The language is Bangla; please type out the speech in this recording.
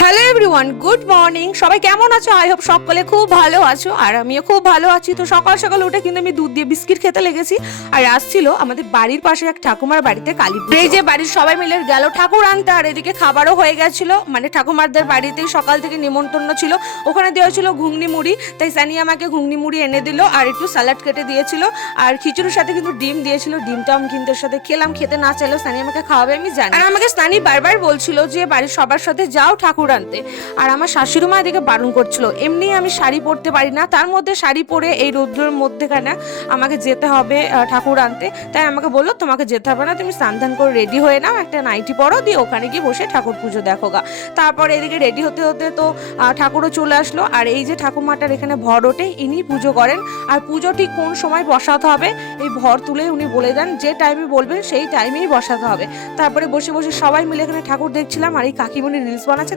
Hello everyone, good morning. সবাই কেমন আছো? আই হোপ সকলে খুব ভালো আছো, আর আমিও খুব ভালো আছি। তো সকাল সকাল উঠে কিন্তু আমি দুধ দিয়ে বিস্কিট খেতে লেগেছি। আর আসছিল আমাদের বাড়ির পাশে এক ঠাকুমার বাড়িতে কালী পুজো। এই যে বাড়ির সবাই মিলে গেল ঠাকুর আনতে, আর এদিকে খাবারও হয়ে গেছিল। মানে ঠাকুমারদের বাড়িতেই সকাল থেকে নিমন্ত্রণ ছিল, ওখানে দেওয়া ছিল ঘুগনি মুড়ি। তাই সানি আমাকে ঘুগনি মুড়ি এনে দিল, আর একটু স্যালাড কেটে দিয়েছিল, আর খিচুড়ির সাথে কিন্তু ডিম দিয়েছিল। ডিমটা আমি কিন্তু এর সাথে খেলাম, খেতে না চাইলেও সানি আমাকে খাওয়াবে আমি জানি। আর আমাকে সানি বারবার বলছিল যে বাড়ির সবার সাথে যাও ঠাকুর আনতে, আর আমার শাশুড়ি মা এদিকে বারণ করছিল। এমনি আমি শাড়ি পরতে পারি না, তার মধ্যে শাড়ি পরে এই রৌদ্রের মধ্যেখানে আমাকে যেতে হবে ঠাকুর আনতে। তাই আমাকে বললো তোমাকে যেতে হবে না, তুমি স্নান ধান করে রেডি হয়ে নাও, একটা নাইটি পরো, দিয়ে ওখানে গিয়ে বসে ঠাকুর পুজো দেখো গা। তারপর এদিকে রেডি হতে হতে তো ঠাকুরও চলে আসলো। আর এই যে ঠাকুমাটার এখানে ভর ওঠে, ইনি পুজো করেন। আর পুজো ঠিক কোন সময় বসাতে হবে এই ভর তুলে উনি বলে দেন, যে টাইমে বলবেন সেই টাইমেই বসাতে হবে। তারপরে বসে বসে সবাই মিলে এখানে ঠাকুর দেখছিলাম, আর এই কাকিমণি রিলস বানাচ্ছে।